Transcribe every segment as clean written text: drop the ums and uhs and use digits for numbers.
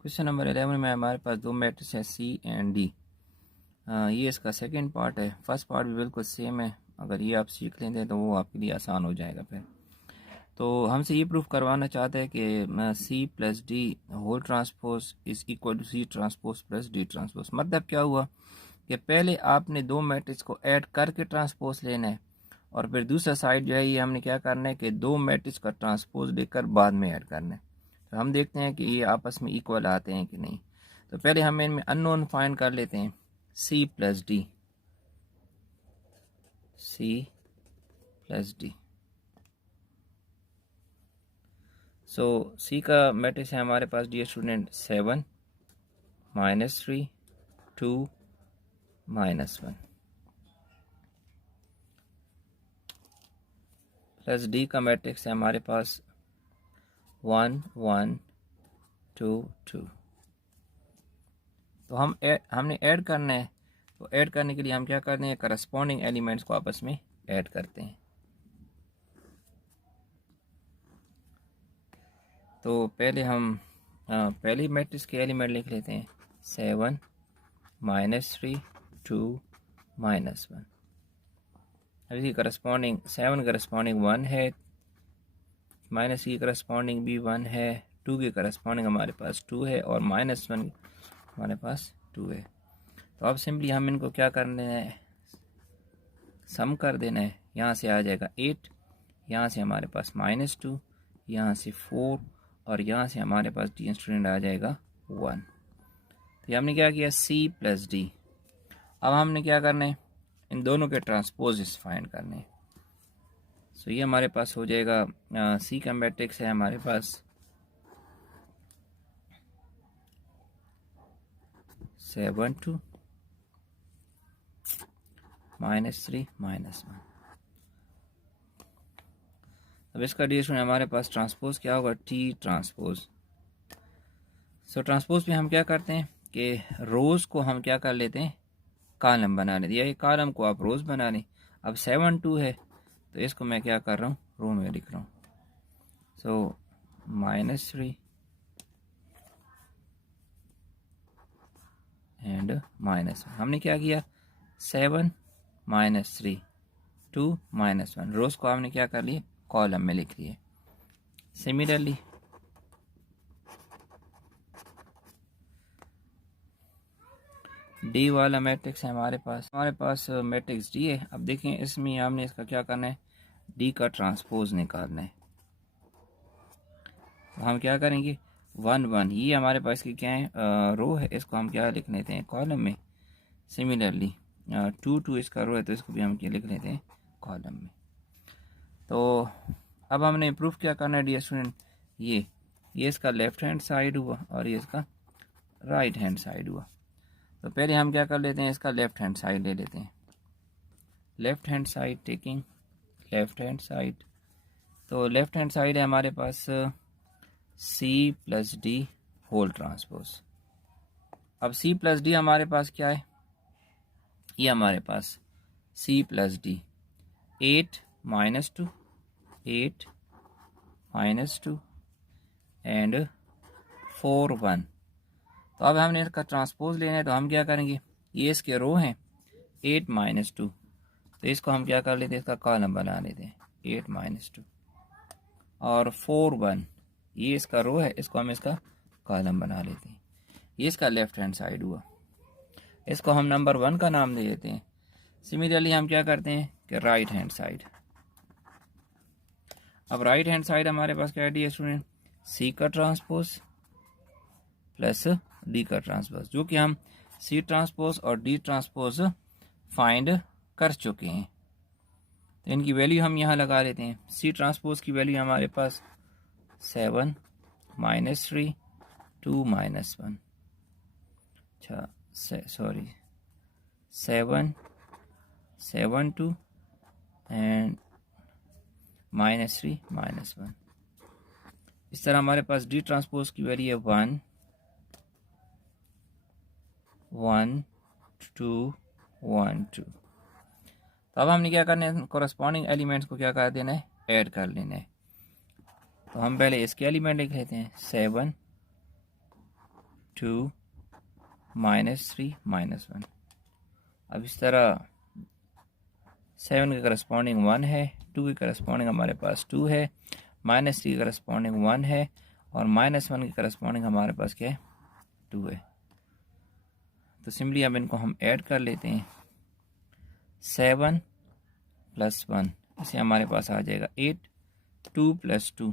Question number 11 में हमारे पास दो मैट्रिक्स है सी एंड डी। ये इसका सेकंड पार्ट है। फर्स्ट पार्ट भी बिल्कुल सेम है। अगर ये आप सीख लेते हैं तो वो आपके लिए आसान हो जाएगा। फिर तो हमसे ये प्रूफ करवाना चाहते हैं कि C plus D whole transpose is equal to C transpose plus D transpose. मतलब क्या हुआ कि पहले आपने दो मैट्रिक्स को ऐड करके ट्रांसपोज लेना है और फिर दूसरा साइड जो है ये हमने क्या करना है कि दो मैट्रिक्स का ट्रांसपोज लेकर बाद में ऐड करना है। तो हम देखते हैं कि ये आपस में इक्वल आते हैं कि नहीं। तो पहले हम इनमें अननोन फाइंड कर लेते हैं। C plus D, C plus D. So C का मैट्रिक्स है हमारे पास डियर स्टूडेंट 7 -3 2 -1 प्लस डी का मैट्रिक्स है हमारे पास 1 1 2 2। तो हमने ऐड करना है। तो ऐड करने के लिए हम क्या करते हैं, करस्पॉन्डिंग एलिमेंट्स को आपस में ऐड करते हैं। तो पहले हम पहली मैट्रिक्स के एलिमेंट लिख लेते हैं 7 -3 2 -1। अब इसकी करस्पॉन्डिंग 7 करस्पॉन्डिंग 1 है, माइनस की करस्पॉन्डिंग भी 1 है, 2 की करस्पॉन्डिंग हमारे पास 2 है और -1 हमारे पास 2 है। तो अब सिंपली हम इनको क्या करना है, सम कर देना है। यहाँ से आ जाएगा 8, यहाँ से हमारे पास -2, यहाँ से 4 और यहाँ से हमारे पास डी स्टूडेंट आ जाएगा 1। तो हमने क्या किया, सी प्लस डी। अब हमने क्या करना है, इन दोनों के ट्रांसपोजेस फाइंड करने हैं। सो ये हमारे पास हो जाएगा, सी का मैट्रिक्स है हमारे पास 7 2 -3 -1। अब इसका डिरेक्शन हमारे पास ट्रांसपोज क्या होगा, टी ट्रांसपोज। सो ट्रांसपोज में हम क्या करते हैं कि रोज़ को हम क्या कर लेते हैं, कॉलम बना लेते हैं, या कॉलम को आप रोज़ बना लें। अब 7 2 है तो इसको मैं क्या कर रहा हूँ, रो में लिख रहा हूँ। सो -3 एंड -1। हमने क्या किया, 7 -3 2 -1 रोज़ को हमने क्या कर लिए, कॉलम में लिख लिए। सिमिलरली डी वाला मैट्रिक्स है हमारे पास मैट्रिक्स डी है। अब देखें इसमें हमने इसका क्या करना है, डी का ट्रांसपोज निकालना है। तो हम क्या करेंगे, 1 1 ये हमारे पास की क्या है, रो है, इसको हम क्या लिख लेते हैं, कॉलम में। सिमिलरली 2 2 इसका रो है तो इसको भी हम क्या लिख लेते हैं, कॉलम में। तो अब हमने प्रूफ क्या करना है डियर स्टूडेंट, ये इसका लेफ्ट हैंड साइड हुआ और ये इसका राइट हैंड साइड हुआ। तो पहले हम क्या कर लेते हैं, इसका लेफ्ट हैंड साइड ले लेते हैं। Left hand side taking left hand side. तो लेफ्ट हैंड साइड है हमारे पास C plus D whole transpose. अब सी प्लस डी हमारे पास क्या है, ये हमारे पास सी प्लस डी 8 -2 8 -2 एंड 4 1। तो अब हमने इसका ट्रांसपोज लेना है। तो हम क्या करेंगे, ये इसके रो हैं 8 -2, तो इसको हम क्या कर लेते हैं, इसका कॉलम बना लेते हैं 8 -2 और 4 1 ये इसका रो है, इसको हम इसका कॉलम बना लेते हैं। ये इसका लेफ्ट हैंड साइड हुआ, इसको हम नंबर 1 का नाम दे देते हैं। सिमिलरली हम क्या करते हैं कि राइट हैंड साइड। अब राइट हैंड साइड हमारे पास क्या है स्टूडेंट, सी का ट्रांसपोज प्लस डी का ट्रांसपोज, जो कि हम सी ट्रांसपोज और डी ट्रांसपोज फाइंड कर चुके हैं। तो इनकी वैल्यू हम यहाँ लगा लेते हैं। सी ट्रांसपोज की वैल्यू हमारे पास 7 -3 2 -1, अच्छा सॉरी 7 7 2 एंड -3 -1। इस तरह हमारे पास डी ट्रांसपोज की वैल्यू है 1 1 2 1 2। तो अब हमने क्या करना है, कोरस्पॉन्डिंग एलिमेंट्स को क्या कर देना है, ऐड कर लेना है। तो हम पहले इसके एलिमेंट लिख लेते हैं 7 2 -3 -1। अब इस तरह 7 के करस्पॉन्डिंग 1 है, 2 के करस्पॉन्डिंग हमारे पास 2 है, -3 के करस्पॉन्डिंग 1 है और -1 के करस्पॉन्डिंग हमारे पास क्या है 2 है। तो सिंपली अब इनको हम ऐड कर लेते हैं। 7 + 1 इससे हमारे पास आ जाएगा 8, 2 + 2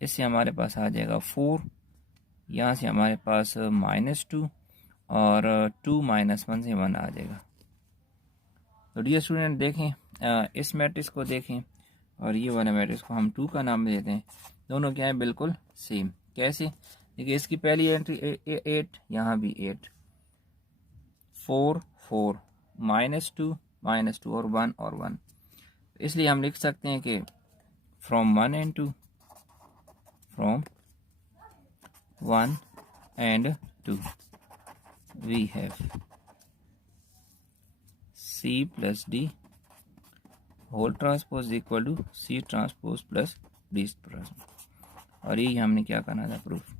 इससे हमारे पास आ जाएगा 4, यहाँ से हमारे पास -2 और 2 - 1 से 1 आ जाएगा। तो डियर स्टूडेंट देखें, इस मैट्रिक्स को देखें और ये वाला मैट्रिक्स को हम 2 का नाम देते हैं। दोनों क्या है बिल्कुल सेम। कैसे? देखिए इसकी पहली एंट्री 8, यहाँ भी 8, 4 4 -2 -2 और 1 और 1। इसलिए हम लिख सकते हैं कि from 1 and 2 we have C + D whole transpose equal to C transpose plus D transpose. और यही हमने क्या करना था प्रूफ।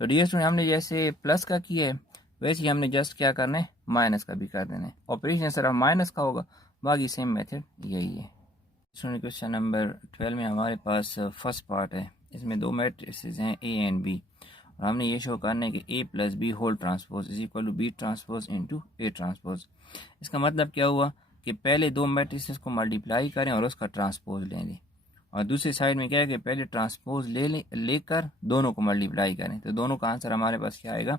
तो डियर स्टूडेंट हमने जैसे प्लस का किया है वैसे ही हमने जस्ट क्या करना है माइनस का भी कर देना है। ऑपरेशन सिर्फ माइनस का होगा, बाकी सेम मेथड यही है। स्टूडेंट क्वेश्चन नंबर 12 में हमारे पास फर्स्ट पार्ट है। इसमें 2 मैट्रिसेस हैं A एंड B और हमने ये शो करना है कि A + B whole transpose is equal to B transpose into A transpose. इसका मतलब क्या हुआ कि पहले 2 मैट्रिसेस को मल्टीप्लाई करें और उसका ट्रांसपोज ले लें, और दूसरी साइड में क्या है कि पहले ट्रांसपोज लेकर दोनों को मल्टीप्लाई करें, तो दोनों का आंसर हमारे पास क्या आएगा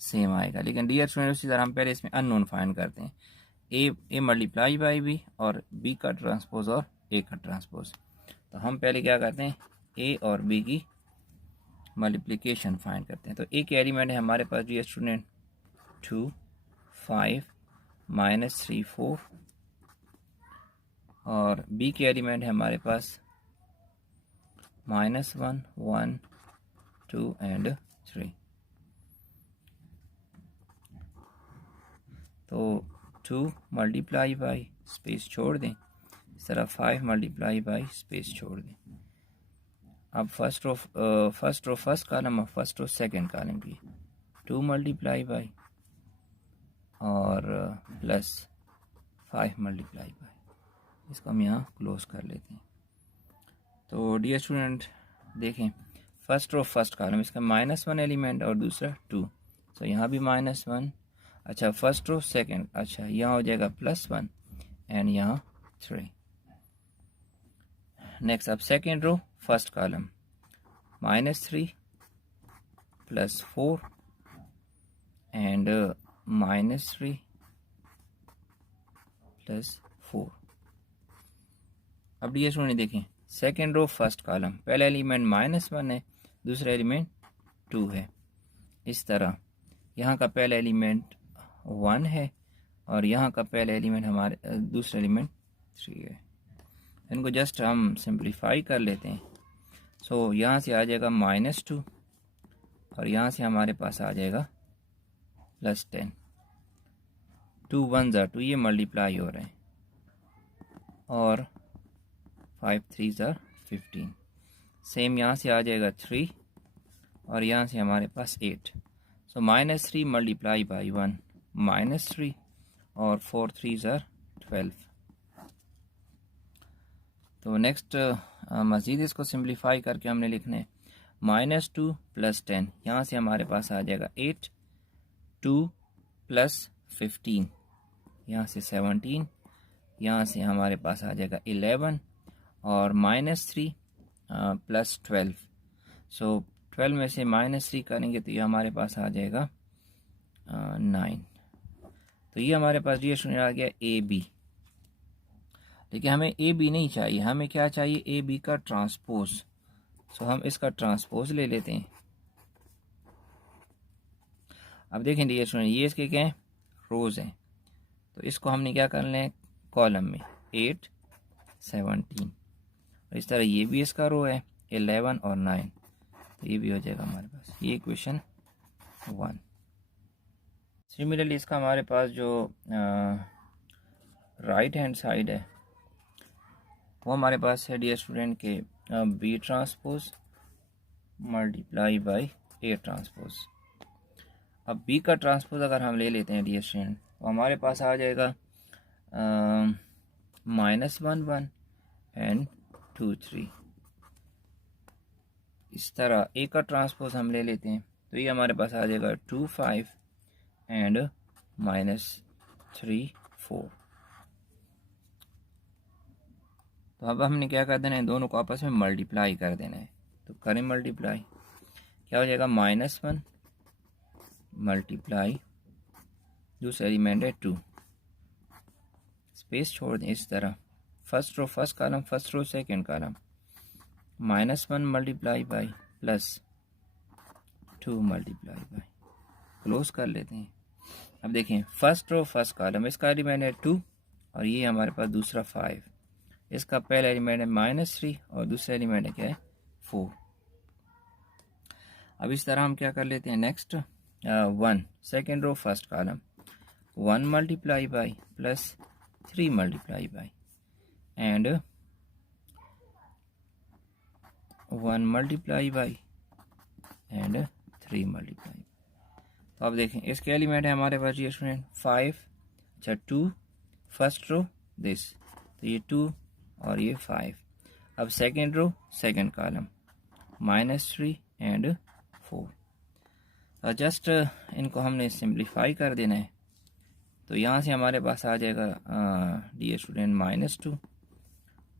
सेम आएगा। लेकिन डियर स्टूडेंट उसी तरह हम पहले इसमें अननोन फाइंड करते हैं, A मल्टीप्लाई बाई B और B का ट्रांसपोज और A का ट्रांसपोज। तो हम पहले क्या करते हैं A और B की मल्टीप्लिकेशन फाइंड करते हैं। तो A के एलिमेंट है हमारे पास डियर स्टूडेंट 2 5 -3 4 और B के एलिमेंट है हमारे पास -1 1 2 and 3। तो 2 मल्टीप्लाई बाई स्पेस छोड़ दें, इस तरह 5 मल्टीप्लाई बाई स्पेस छोड़ दें। अब फर्स्ट रो फर्स्ट कॉलम और फर्स्ट रो सेकंड कॉलम की 2 मल्टीप्लाई बाई और प्लस 5 मल्टीप्लाई बाई, इसको हम यहाँ क्लोज कर लेते हैं। तो डियर स्टूडेंट देखें फर्स्ट रो फर्स्ट कॉलम इसका -1 एलिमेंट और दूसरा 2, तो यहाँ भी -1। अच्छा फर्स्ट रो सेकंड, अच्छा यहाँ हो जाएगा +1 एंड यहाँ 3। नेक्स्ट अब second row first column -3 + 4 and -3 + 4। अब ये सुनिए देखें सेकंड रो फर्स्ट कॉलम पहला एलिमेंट -1 है, दूसरा एलिमेंट 2 है। इस तरह यहाँ का पहला एलिमेंट 1 है और यहाँ का पहला एलिमेंट हमारे दूसरा एलिमेंट 3 है। इनको जस्ट हम सिंप्लीफाई कर लेते हैं। सो यहाँ से आ जाएगा -2 और यहाँ से हमारे पास आ जाएगा +10। 2 1 ज़ा 2, ये मल्टीप्लाई हो रहे हैं और 5 3 ज़ा 15। सेम यहाँ से आ जाएगा 3 और यहाँ से हमारे पास 8। सो -3 मल्टीप्लाई बाई 1 -3 और 4 3 ज़ा 12। तो नेक्स्ट मज़ीद इसको सिंप्लीफाई करके हमने लिखना है -2 + 10, यहाँ से हमारे पास आ जाएगा 8, 2 + 15 यहाँ से 17, यहाँ से हमारे पास आ जाएगा 11 और -3 + 12। सो 12 में से -3 करेंगे तो ये हमारे पास आ जाएगा 9। तो ये हमारे पास ये सुन आ गया AB। लेकिन हमें AB नहीं चाहिए, हमें क्या चाहिए AB का ट्रांसपोज। सो हम इसका ट्रांसपोज ले लेते हैं। अब देखें डियर स्टूडेंट ये इसके क्या हैं रोज़ हैं, तो इसको हमने क्या करना है कॉलम में 8 17 और इस तरह ये भी इसका रो है 11 और 9, तो ये भी हो जाएगा हमारे पास। ये इक्वेशन 1। सिमिलरली इसका हमारे पास जो राइट हैंड साइड है वो हमारे पास है डियर स्टूडेंट के B transpose multiply by A transpose. अब बी का ट्रांसपोज अगर हम ले लेते हैं डियर स्टूडेंट, तो हमारे पास आ जाएगा -1 1 एंड 2 3। इस तरह ए का ट्रांसपोज हम ले लेते हैं, तो ये हमारे पास आ जाएगा 2 5 एंड -3 4। तो अब हमने क्या कर देना है, दोनों को आपस में मल्टीप्लाई कर देना है। तो करें मल्टीप्लाई, क्या हो जाएगा -1 मल्टीप्लाई, दूसरा एलिमेंट है 2, स्पेस छोड़ दें इस तरह, first row first column, first row second column, -1 multiply by +2 multiply by, close कर लेते हैं। अब देखें फर्स्ट रो फर्स्ट कॉलम, इसका एलिमेंट है 2 और ये हमारे पास दूसरा 5, इसका पहला एलिमेंट है -3 और दूसरा एलिमेंट है क्या है 4। अब इस तरह हम क्या कर लेते हैं, next 1 second row first column, 1 multiply by +3 multiply by and 1 multiply by and 3 multiply. तो अब देखें इसके एलिमेंट है हमारे पास ये स्टूडेंट 5, अच्छा 2 फर्स्ट रो दिस, तो ये 2 और ये 5। अब second row second column, -3 and 4। Just इनको हमने सिंप्लीफाई कर देना है। तो यहाँ से हमारे पास आ जाएगा डियर स्टूडेंट -2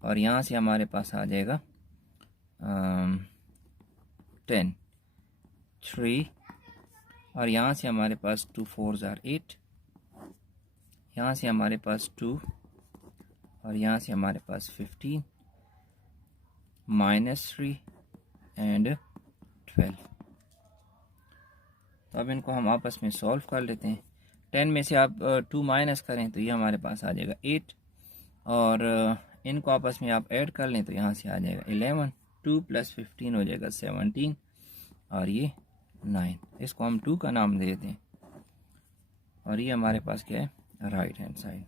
और यहाँ से हमारे पास आ जाएगा 10 3 और यहाँ से हमारे पास 2 4 are 8, यहाँ से हमारे पास 2 और यहाँ से हमारे पास 15 -3 एंड 12। तो अब इनको हम आपस में सॉल्व कर लेते हैं। 10 में से आप 2 माइनस करें तो ये हमारे पास आ जाएगा 8 और इनको आपस में आप ऐड कर लें तो यहाँ से आ जाएगा 11, 2 + 15 हो जाएगा 17 और ये 9। इसको हम 2 का नाम दे देते हैं और ये हमारे पास क्या है, राइट हैंड साइड।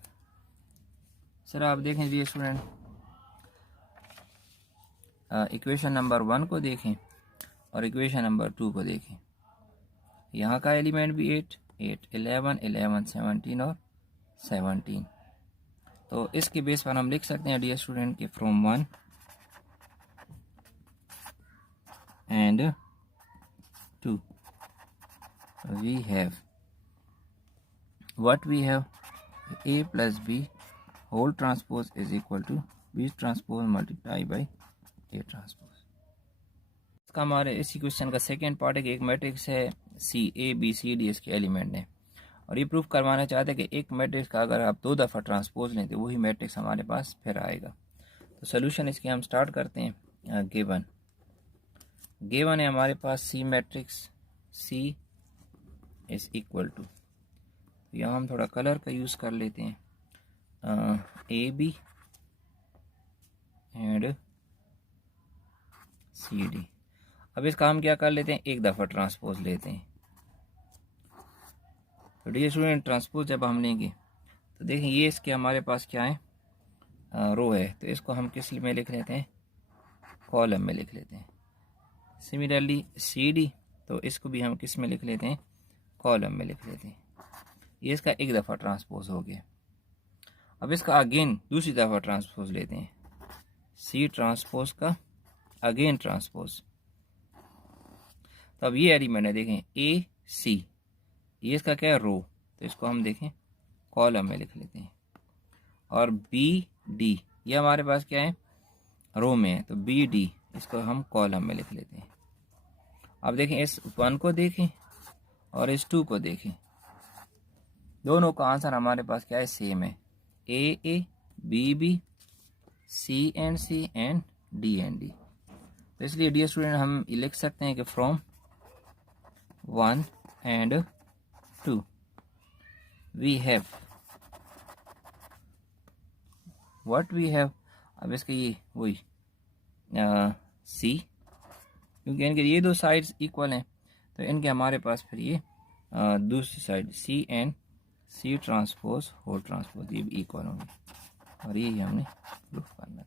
सर आप देखें ये स्टूडेंट, इक्वेशन नंबर 1 को देखें और इक्वेशन नंबर 2 को देखें। यहाँ का एलिमेंट भी 8 8 11 11 17 और 17। तो इसके बेस पर हम लिख सकते हैं डियर स्टूडेंट कि from 1 and 2 we have what we have a + b whole transpose is equal to b transpose multiply by a transpose. इसका हमारे इसी क्वेश्चन का सेकेंड पार्ट है कि एक मैट्रिक्स है सी ए बी सी डी, इसके एलिमेंट हैं और ये प्रूफ करवाना चाहते हैं कि एक मैट्रिक्स का अगर आप 2 दफ़ा ट्रांसपोज लें तो वही मैट्रिक्स हमारे पास फिर आएगा। तो सोल्यूशन इसके हम स्टार्ट करते हैं। गिवन है हमारे पास C matrix, C is equal to, यहाँ हम थोड़ा कलर का यूज़ कर लेते हैं, A B and C D. अब इसका हम क्या कर लेते हैं, एक दफ़ा ट्रांसपोज लेते हैं। तो डियर स्टूडेंट ट्रांसपोज जब हम लेंगे तो देखें ये इसके हमारे पास क्या है, रो है, तो इसको हम किस में लिख लेते हैं, कॉलम में लिख लेते हैं। सिमिलरली सी डी, तो इसको भी हम किस में लिख लेते हैं, कॉलम में लिख लेते हैं। ये इसका एक दफ़ा ट्रांसपोज हो गया। अब इसका अगेन दूसरी दफ़ा ट्रांसपोज लेते हैं, सी ट्रांसपोज का अगेन ट्रांसपोज। तो अब ये एलिमेंट है देखें ए सी, ये इसका क्या है, रो, तो इसको हम देखें कॉलम में लिख लेते हैं। और बी डी ये हमारे पास क्या है, रो में है, तो बी डी इसको हम कॉलम में लिख लेते हैं। अब देखें इस 1 को देखें और इस 2 को देखें, दोनों का आंसर हमारे पास क्या है, सेम है, A B B C and D and D. तो इसलिए डियर स्टूडेंट हम लिख सकते हैं कि from 1 and 2 we have what we have. अब इसके ये वही सी, क्योंकि इनके ये 2 साइड्स इक्वल हैं तो इनके हमारे पास फिर ये दूसरी side C and C transpose whole transpose ये भी इक्वल होंगे और ये हमने प्रूफ करना है।